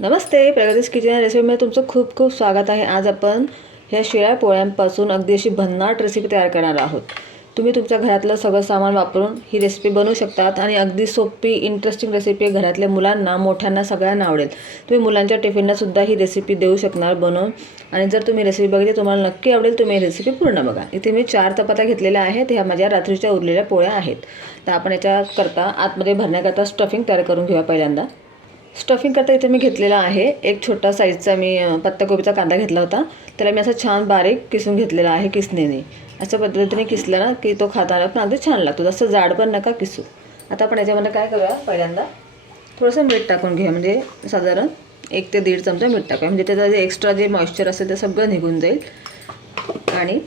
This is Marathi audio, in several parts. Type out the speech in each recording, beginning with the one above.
नमस्ते प्रगतीस किचन रेसिपीमध्ये तुमचं खूप खूप स्वागत आहे. आज आपण ह्या शिळ्या पोळ्यांपासून अगदी अशी भन्नाट रेसिपी तयार करणार आहोत. तुम्ही तुमच्या घरातलं सगळं सामान वापरून ही रेसिपी बनवू शकतात आणि अगदी सोपी इंटरेस्टिंग रेसिपी घरातल्या मुलांना मोठ्यांना सगळ्यांना आवडेल. तुम्ही मुलांच्या टिफिनलासुद्धा ही रेसिपी देऊ शकणार बनवून. आणि जर तुम्ही रेसिपी बघितली तुम्हाला नक्की आवडेल तुम्ही ही रेसिपी पूर्ण बघा. इथे मी चार चपात्या घेतलेल्या आहेत. ह्या माझ्या रात्रीच्या उरलेल्या पोळ्या आहेत. तर आपण याच्याकरता आतमध्ये भरण्याकरता स्टफिंग तयार करून घेऊया पहिल्यांदा. स्टफिंग करता इथे मी घेतलेला आहे. एक छोटा साईजचा मी पत्ताकोबीचा कांदा घेतला होता. त्याला मी असा छान बारीक किसून घेतलेला आहे किसणीने. अशा पद्धतीने किसला ना की तो खाताना पण अगदी छान लागतो. जास्त जाड पण नका किसू. आता आपण याच्यामध्ये काय करूया? पहिल्यांदा थोडंसं मीठ टाकून घेऊया. म्हणजे साधारण एक ते दीड चमचा मीठ टाकूया. म्हणजे त्याचं जे एक्स्ट्रा जे मॉइश्चर असेल ते सगळं निघून जाईल. आणि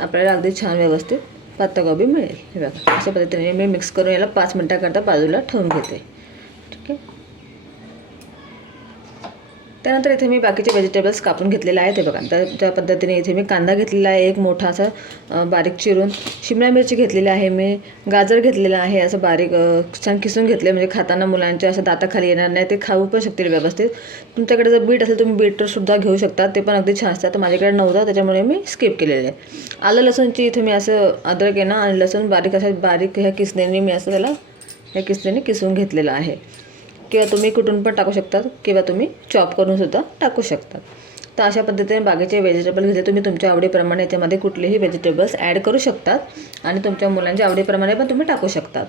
आपल्याला अगदी छान व्यवस्थित पत्ताकोबी मिळेल. हे बघा. अशा पद्धतीने मी मिक्स करून याला पाच मिनटाकरता बाजूला ठेवून घेते ठीक आहे त्यानंतर इथे मी बाकीचे व्हेजिटेबल्स कापून घेतलेले आहेत. ते बघा तर त्या पद्धतीने इथे मी कांदा घेतलेला आहे एक मोठा असा बारीक चिरून. शिमला मिरची घेतलेली आहे मी गाजर घेतलेलं आहे असं बारीक छान किसून घेतले म्हणजे खाताना मुलांच्या असं दाताखाली येणार नाही ते खाऊ पण शकतील व्यवस्थित. तुमच्याकडे जर बीट असेल तुम्ही बीटसुद्धा घेऊ शकता. ते पण अगदी छान असतात. तर माझ्याकडे नव्हतं त्याच्यामुळे मी स्किप केलेले. आहे आलं लसूणची इथे मी असं अद्रक आहे ना आणि लसूण बारीक अशा बारीक ह्या किसनेने मी असं त्याला ह्या किसनेने किसून घेतलेलं आहे. किंवा तुम्ही कुठून पण टाकू शकतात किंवा तुम्ही चॉप करूनसुद्धा टाकू शकतात. तर अशा पद्धतीने बागेचे व्हेजिटेबल घेतले तुम्ही तुमच्या आवडीप्रमाणे याच्यामध्ये कुठलेही व्हेजिटेबल्स ॲड करू शकतात आणि तुमच्या मुलांच्या आवडीप्रमाणे पण तुम्ही टाकू शकतात.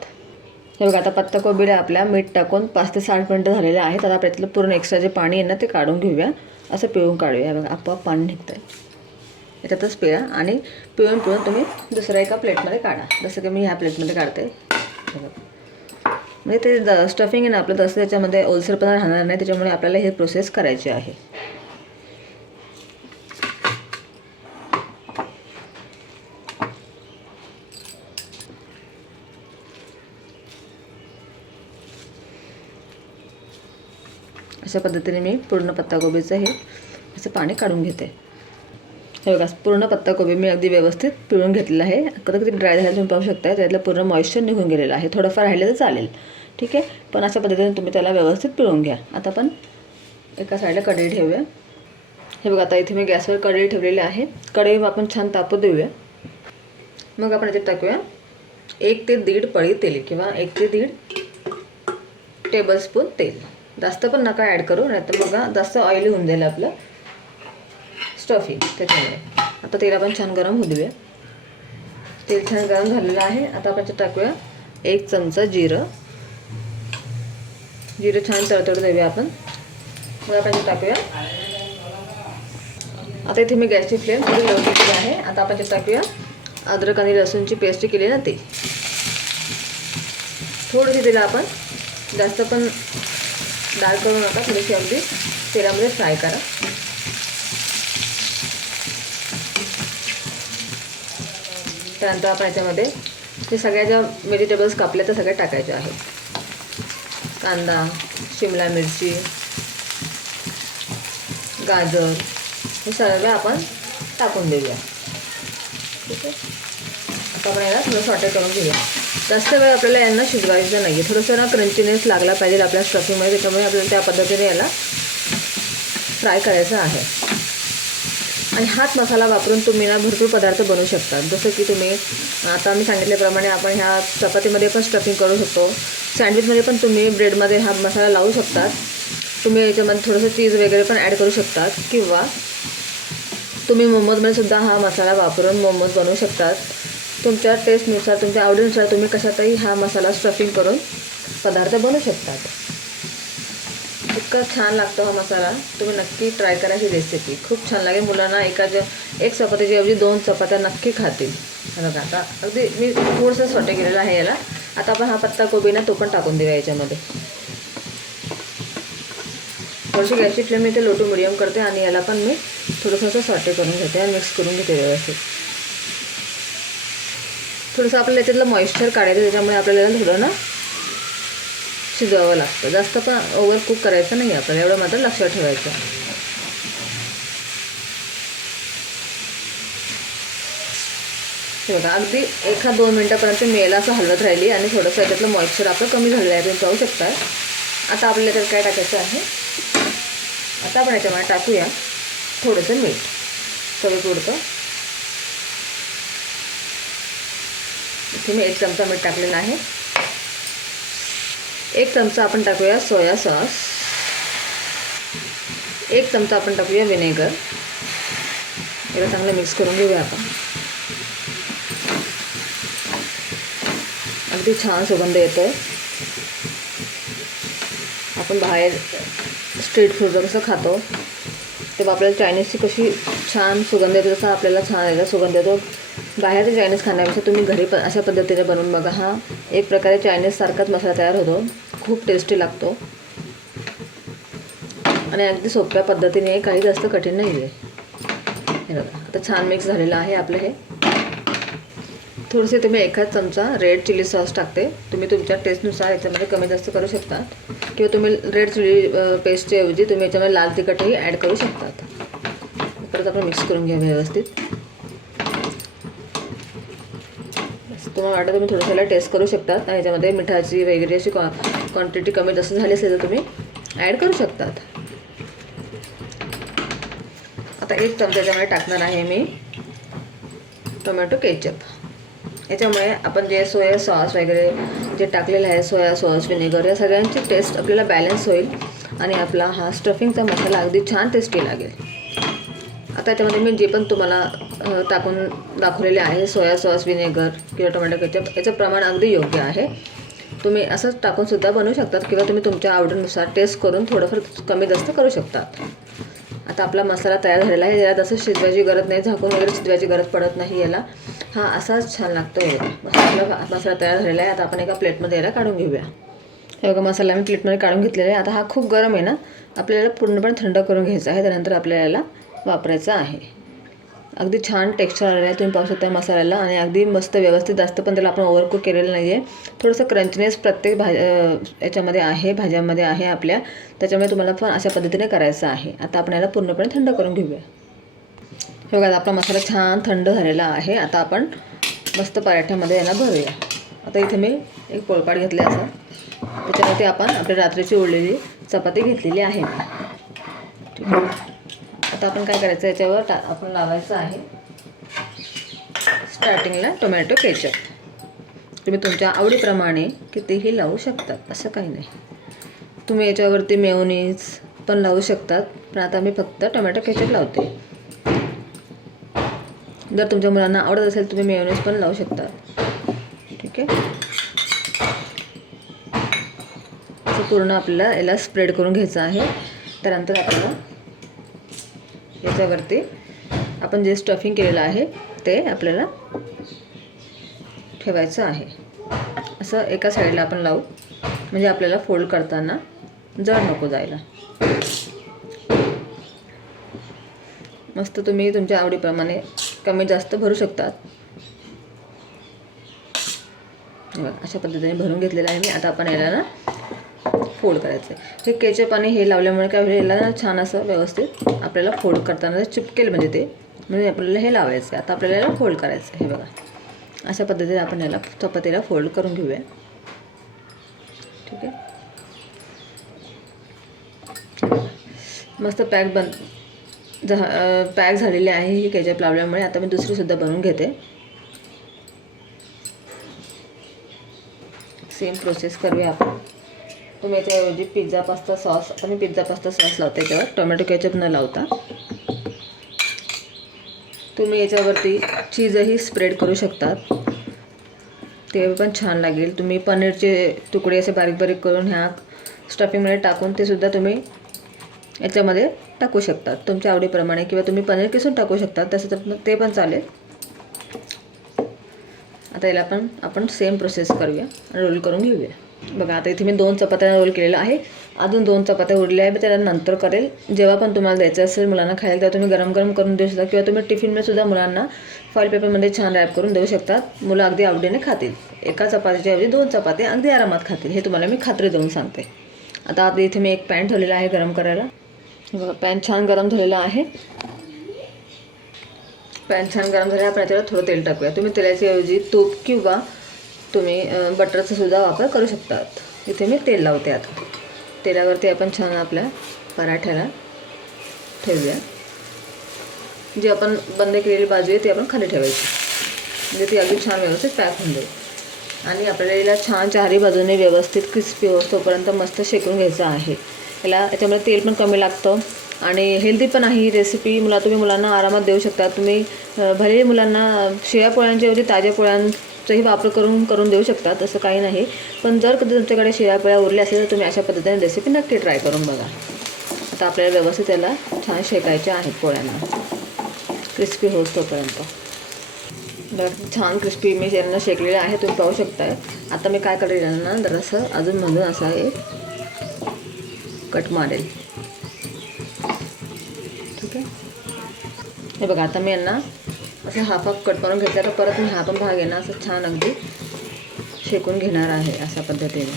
हे बघा आता पत्ताकोबीला आपल्या मीठ टाकून पाच ते साठ मिनटं झालेले आहेत. आता आपल्यातलं पूर्ण एक्स्ट्रा जे पाणी आहे ना ते काढून घेऊया. असं पिळून काढूया. बघा आपोआप पाणी निघतं आहे याच्यातच पिळा आणि पिळून पिळून तुम्ही दुसऱ्या एका प्लेटमध्ये काढा. जसं की मी ह्या प्लेटमध्ये काढते. बघा. म्हणजे ते द स्टफिंग आहे ना आपलं तसं त्याच्यामध्ये ओलसरपणा राहणार नाही त्याच्यामुळे आपल्याला हे प्रोसेस करायची आहे. अशा पद्धतीने मी पूर्ण पत्ताकोबीचं हे असं पाणी काढून घेते. हे बघा पूर्ण पत्ताकोबी मी अगदी व्यवस्थित पिळून घेतलेला आहे. कधी कधी ड्राय झालं तुम्ही पाहू शकता त्यातलं पूर्ण मॉइश्चर निघून गेलेलं आहे. थोडंफार राहिलं तर चालेल. ठीक आहे? पण अशा पद्धतीने तुम्ही त्याला व्यवस्थित पिळून घ्या. आता आपण एका साईडला कढई ठेवूया. हे बघा आता इथे मी गॅसवर कढई ठेवलेली आहे. कढई आपण छान तापू देऊया. मग आपण याच्यात टाकूया एक ते दीड पळी तेल किंवा एक ते दीड टेबलस्पून तेल. जास्त पण नका ॲड करू नाही तर बघा जास्त ऑइली होऊन जाईल आपलं स्टफिंग त्याच्यामुळे. आता तेल आपण छान गरम होऊ देऊया. तेल छान गरम झालेलं आहे. आता आपण टाकूया एक चमचा जिरं. जिरं छान तळतळू देऊया आपण. थोडा पाणी टाकूया आता इथे मी गॅसची फ्लेम थोडी लो आहे. आता आपण त्याच्यात टाकूया अद्रक आणि लसूणची पेस्ट केली ना ते. थोडीशी तिला आपण. जास्त पण डाळ करू नका थोडीशी अगदी तेलामध्ये फ्राय करा. त्यानंतर आपण याच्यामध्ये हे सगळ्या ज्या व्हेजिटेबल्स कापल्या त्या सगळ्या टाकायच्या आहेत. कांदा शिमला मिरची गाजर हे सगळे आपण टाकून देऊया. ठीक आहे? आता आपण याला थोडं सॉटे करून घेऊया. जास्त वेळ आपल्याला यांना शिजवायचं नाही आहे थोडंसं ना क्रंचीनेस लागला पाहिजे आपल्या स्टफिंगमध्ये त्याच्यामुळे आपल्याला त्या पद्धतीने याला फ्राय करायचं आहे. आणि हाच मसाला वापरून तुम्ही ना भरपूर पदार्थ बनवू शकता. जसं की तुम्ही आता मी सांगितल्याप्रमाणे आपण ह्या चपातीमध्ये पण स्टफिंग करू शकतो. सँडविचमध्ये पण तुम्ही ब्रेडमध्ये हा मसाला लावू शकतात. तुम्ही याच्यामध्ये थोडंसं चीज वगैरे पण ॲड करू शकतात किंवा तुम्ही मोमोजमध्ये सुद्धा हा मसाला वापरून मोमोज बनवू शकतात. तुमच्या टेस्टनुसार तुमच्या आवडीनुसार तुम्ही कशातही हा मसाला स्टफिंग करून पदार्थ बनवू शकतात. इतका छान लागतो हा मसाला. तुम्ही नक्की ट्राय करा ही रेसिपी खूप छान लागेल. मुलांना एका ज एक चपातीच्या ऐवजी दोन चपात्या नक्की खातील. बघा आता अगदी मी थोडंसं सोटे केलेलं आहे याला. आता आपण हा पत्ता कोबी ना तो पण टाकून देऊया याच्यामध्ये. थोडीशी गॅसची फ्लेम मी इथे लोटू मिडियम करते आणि याला पण मी थोडंसं असं सॉटे करून घेते आणि मिक्स करून घेते व्यवस्थित. थोडंसं आपल्याला याच्यातलं मॉइश्चर काढायचं त्याच्यामुळे आपल्याला थोडं ना शिजवावं लागतं. जास्त पण ओव्हर कुक करायचं नाही आपल्याला एवढं मात्र लक्षात ठेवायचं हे बघा अगदी एका दोन मिनटापर्यंत मेल असं हलवत राहिली आणि थोडंसं याच्यातलं मॉइश्चर आपलं कमी झालेलं आहे तुम्ही पाहू शकता. आता आपल्याला त्यात काय टाकायचं आहे? आता आपण याच्यामध्ये टाकूया थोडंसं मीठ. चवीपुरतं इथे मी एक चमचा मीठ टाकलेला आहे. एक चमचा आपण टाकूया सोया सॉस. एक चमचा आपण टाकूया विनेगर याला चांगलं मिक्स करून घेऊया आपण. किती छान सुगंध येतो आहे आपण बाहेर स्ट्रीट फूड कसं खातो तेव्हा आपल्याला चायनीजची कशी छान सुगंध येतो तसा आपल्याला छान याचा सुगंध येतो. बाहेरचे चायनीज खाण्यापेक्षा तुम्ही घरी पण अशा पद्धतीने बनवून बघा हा एक प्रकारे चायनीजसारखाच मसाला तयार होतो. खूप टेस्टी लागतो. आणि अगदी सोप्या पद्धतीने काही जास्त कठीण नाही आहे आता छान मिक्स झालेलं आहे आपलं हे. थोडेसे तुम्ही एखाद चमचा रेड चिली सॉस टाकते. तुम्ही तुमच्या टेस्टनुसार याच्यामध्ये कमी जास्त करू शकतात किंवा तुम्ही रेड चिली पेस्टच्या ऐवजी तुम्ही याच्यामध्ये लाल तिखटही ॲड करू शकतात परत आपण मिक्स करून घ्या व्यवस्थित. तुम्हाला वाटतं तुम्ही थोडंसं टेस्ट करू शकतात याच्यामध्ये मिठाची वगैरे अशी क्वा क्वांटिटी कमी जास्त झाली असेल तर तुम्ही ॲड करू शकतात आता. एक चमचा याच्यामध्ये टाकणार आहे मी टोमॅटो केचप याच्यामुळे आपण जे सोया सॉस वगैरे जे टाकलेलं आहे सोया सॉस विनेगर या सगळ्यांची टेस्ट आपल्याला बॅलन्स होईल आणि आपला हा स्टफिंगचा मसाला अगदी छान टेस्टी लागेल. आता याच्यामध्ये मी जे पण तुम्हाला टाकून दाखवलेले आहे सोया सॉस विनेगर किंवा टोमॅटो केचप याचं प्रमाण अगदी योग्य आहे. तुम्ही असंच टाकूनसुद्धा बनवू शकतात किंवा तुम्ही तुमच्या आवडीनुसार टेस्ट करून थोडंफार कमी जास्त करू शकतात. आता आपला मसाला तयार झालेला आहे. याला तसं शिजवायची गरज नाही. झाकून वगैरे शिजवायची गरज पडत नाही याला. हा असाच छान लागतो हे. बघा. मसाला तयार झालेला आहे. आता आपण एका प्लेटमध्ये याला काढून घेऊया. हे बघा मसाला मी प्लेटमध्ये काढून घेतलेला आहे. आता हा खूप गरम आहे ना. आपल्याला पूर्णपणे थंड करून घ्यायचा आहे. त्यानंतर आपल्याला याला वापरायचा आहे. अगदी छान टेक्स्चर आलेलं आहे. तुम्ही पाहू शकता मसाल्याला. आणि अगदी मस्त व्यवस्थित जास्त पण त्याला आपण ओव्हरकुक केलेलं नाही आहे थोडंसं क्रंचनेस प्रत्येक भाज याच्यामध्ये आहे भाज्यांमध्ये आहे आपल्या. त्याच्यामुळे तुम्हाला पण अशा पद्धतीने करायचं आहे. आता आपण याला पूर्णपणे थंड करून घेऊया. हे बघा आता आपला मसाला छान थंड झालेला आहे. आता आपण मस्त पराठ्यामध्ये याला भरूया. आता इथे मी एक पोळपाट घेतले असं. त्याच्यावरती आपण आपल्या रात्रीची उरलेली चपाती घेतलेली आहे ठीक आहे. आता आपण काय करायचं याच्यावर टा आपण लावायचं आहे. स्टार्टिंगला टोमॅटो केचप तुम्ही तुमच्या आवडीप्रमाणे कितीही लावू शकतात असं काही नाही. तुम्ही याच्यावरती मेवनीज पण लावू शकतात पण आता मी फक्त टोमॅटो केचप लावते. जर तुमच्या मुलांना आवडत असेल तुम्ही मेयोनीज पण लावू शकता. ठीक आहे? असं पूर्ण आपल्याला याला स्प्रेड करून घ्यायचं आहे. त्यानंतर आपल्याला याच्यावरती आपण जे स्टफिंग केलेलं आहे ते आपल्याला ठेवायचं आहे. असं एका साईडला आपण लावू. म्हणजे आपल्याला फोल्ड करताना जड नको जायला. मस्त तुम्ही तुमच्या आवडीप्रमाणे कमी जास्त भरू शकतात. बघा, अशा पद्धतीने भरून घेतलेलं आहे मी. आता आपण याला ना फोल्ड करायचं आहे हे केचप आणि हे लावल्यामुळे काय होईल याला ना छान असं व्यवस्थित आपल्याला फोल्ड करताना ते चिपकेल म्हणजे ते म्हणजे आपल्याला हे लावायचं आहे आता आपल्याला याला फोल्ड करायचं आहे हे बघा. अशा पद्धतीने आपण याला चपातीला फोल्ड करून घेऊया. ठीक आहे? मस्त पॅक बन झा पॅक झालेली आहे ही केचप लावल्यामुळे. आता मी दुसरीसुद्धा बनवून घेते. सेम प्रोसेस करूया आपण. तुम्ही याच्याऐवजी पिझ्झा पास्ता सॉस आणि पिझ्झा पास्ता सॉस लावता याच्यावर. टोमॅटो केचप न लावता. तुम्ही याच्यावरती चीजही स्प्रेड करू शकतात. ते पण छान लागेल. तुम्ही पनीरचे तुकडे असे बारीक बारीक करून ह्या स्टफिंगमध्ये टाकून ते सुद्धा तुम्ही याच्यामध्ये टाकू शकतात. तुमच्या आवडीप्रमाणे किंवा तुम्ही पनीर किसून टाकू शकतात. तसं तर ते पण चालेल. आता याला पण आपण सेम प्रोसेस करूया. रोल करून घेऊया. बघा आता इथे मी दोन चपात्या रोल केलेलं आहे अजून दोन चपात्या उरल्या आहे त्याला नंतर करेल. जेव्हा पण तुम्हाला द्यायचं असेल मुलांना खायला तेव्हा तुम्ही गरम गरम करून देऊ शकता किंवा तुम्ही टिफिनमध्ये सुद्धा मुलांना फॉईल पेपरमध्ये छान रॅप करून देऊ शकतात मुलं अगदी आवडीने खातील. एका चपातीच्या ऐवजी दोन चपात्या अगदी आरामात खातील. हे तुम्हाला मी खात्री देऊन सांगते. आता आता इथे मी एक पॅन ठेवलेला आहे गरम करायला. बघा पॅन छान गरम झालेला आहे. पॅन छान गरम झाले आपण त्याला थोडं तेल टाकूया. तुम्ही तेलाच्या ऐवजी तूप किंवा तुम्ही बटरचा सुद्धा वापर करू शकतात. इथे मी तेल लावते आता. तेलावरती आपण छान आपल्या पराठ्याला ठेवूया. जी आपण बंद केलेली बाजू आहे ती आपण खाली ठेवायची. म्हणजे ती अगदी छान व्यवस्थित पॅक होऊन जाईल. आणि आपल्याला याला छान चारही बाजूने व्यवस्थित क्रिस्पी तोपर्यंत मस्त शेकून घ्यायचं आहे. याला याच्यामुळे तेल पण कमी लागतं. आणि हेल्दी पण आहे ही रेसिपी मुला तुम्ही मुलांना आरामात देऊ शकता. तुम्ही भले भलेही मुलांना शिळ्या पोळ्यांच्या ताज्या पोळ्यां पोळ्यांचाही वापर करून करून देऊ शकता तसं काही नाही. पण जर कधी तुमच्याकडे शिळ्या उरल्या असेल तर तुम्ही अशा पद्धतीने रेसिपी नक्की ट्राय करून बघा. आता आपल्याला व्यवस्थित त्याला छान शेकायच्या आहेत पोळ्यांना क्रिस्पी होत तोपर्यंत. छान क्रिस्पी मी यांना शेकलेलं आहे तुम्ही पाहू शकताय. आता मी काय करेल यांना जरासं अजून मधून असं आहे कट मारेल. ठीक आहे? हे बघा आता मी यांना असं हाफ हाफ कट करून घेतला. तर परत मी हा पण भाग आहे ना असं छान अगदी शेकून घेणार आहे अशा पद्धतीने.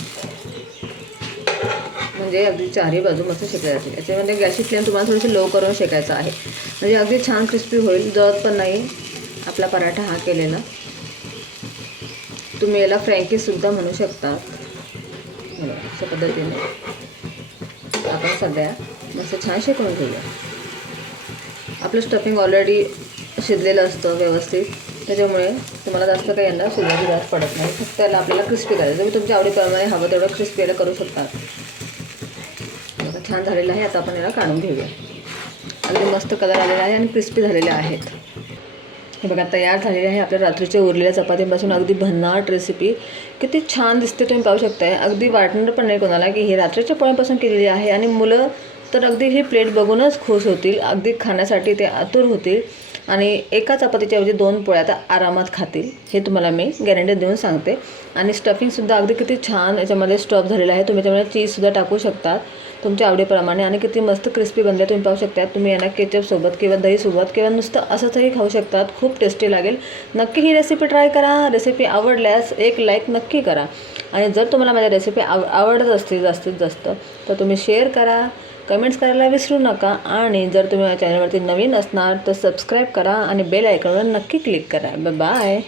म्हणजे अगदी चारही बाजू मस्त शेकल्या जातील याच्यामध्ये गॅसची फ्लेम तुम्हाला थोडीशी लो करून शेकायचं आहे. म्हणजे अगदी छान क्रिस्पी होईल जळत पण नाही आपला पराठा हा केलेला. तुम्ही याला फ्रँकीसुद्धा म्हणू शकता. अशा पद्धतीने. आपण सध्या मस्त छान शेकून घेऊया. आपलं स्टफिंग ऑलरेडी शिजलेलं असतं व्यवस्थित. त्याच्यामुळे तुम्हाला जास्त काही यांना शिजायची गरज पडत नाही. फक्त त्याला आपल्याला क्रिस्पी करायचं. तुम्ही तुमच्या आवडीप्रमाणे हवं तेवढं क्रिस्पी याला करू शकता. आता छान झालेलं आहे. आता आपण याला काढून घेऊया. अगदी मस्त कलर आलेला आहे आणि क्रिस्पी झालेले आहेत. हे बघा तयार झालेले आहे आपल्या रात्रीच्या उरलेल्या चपातीपासून. अगदी भन्नाट रेसिपी किती छान दिसते तुम्ही पाहू शकताय. अगदी वाटणार पण नाही कोणाला की हे रात्रीच्या पोळ्यापासून केलेली आहे. आणि मुलं तर अगदी ही प्लेट बघूनच खुश होतील. अगदी खाण्यासाठी ते आतुर होतील. आणि एका चपातीच्या ऐवजी दोन पोळ्या आता आरामात खातील. हे तुम्हाला मी गॅरंटी देऊन सांगते. आणि स्टफिंगसुद्धा अगदी किती छान याच्यामध्ये स्टफ झालेलं आहे. तुम्ही त्याच्यामध्ये चीजसुद्धा टाकू शकता तुमच्या आवडीप्रमाणे. आणि किती मस्त क्रिस्पी बनले तुम्ही पाहू शकता. तुम्ही यांना केचपसोबत किंवा दहीसोबत किंवा नुसतं असंचही खाऊ शकतात. खूप टेस्टी लागेल. नक्की ही रेसिपी ट्राय करा. रेसिपी आवडल्यास एक लाईक नक्की करा. आणि जर तुम्हाला माझ्या रेसिपी आव आवडत असतील जास्तीत जास्त तर तुम्ही शेअर करा. कमेंट्स करायला विसरू नका आणि जर तुम्ही चॅनलवरती नवीन असणार तर सबस्क्राईब करा आणि बेल आयकॉनवर नक्की क्लिक करा. बाय